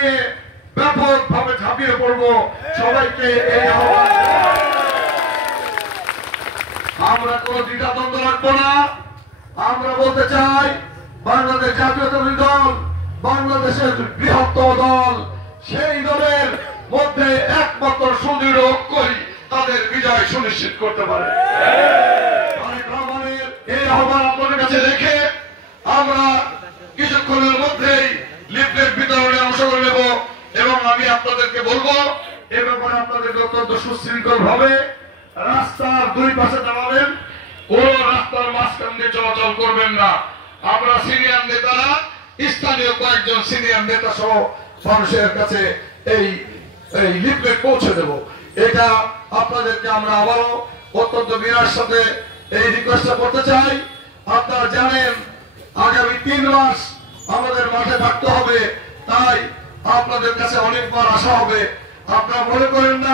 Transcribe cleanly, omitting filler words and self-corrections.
নিয়ে ব্যাপকভাবে ঝাঁপিয়ে পড়ব। সবাইকে এই আহ্বান, আমরা কোন দ্বিধাদ্বন্দ্ব রাখবো না। আমরা বলতে চাই বাংলাদেশ জাতীয়তাবাদী দল বাংলাদেশের বৃহত্তম দল, সেই দলের মধ্যে একমাত্র সুদৃঢ় ঐক্যই তাদের বিজয় সুনিশ্চিত করতে পারে। এই আহ্বান আপনাদের কাছে রেখে আমরা কিছুক্ষণের মধ্যেই লিফলেট বিতরণে অংশগ্রহণ নেব এবং আমি আপনাদেরকে বলবো এ ব্যাপারে আপনাদেরকে অত্যন্ত সুশৃঙ্খল ভাবে রাস্তার দুই পাশে দাঁড়াবেন, কোন রাস্তার মাঝখান দিয়ে চলাচল করবেন না। আমরা সিনিয়র নেতারা স্থানীয় কয়েকজন সিনিয়র নেতা সহ মানুষের কাছে এই লিফলেট পৌঁছে দেব। এটা আপনাদেরকে আমরা আবারও অত্যন্ত বিনয়ের সাথে এই রিকোয়েস্টটা করতে চাই। আপনারা জানেন আগামী 3 মাস আমাদের মাঠে থাকতে হবে, তাই আপনাদের কাছে অনেকবার আসা হবে। আপনারা মনে করেন না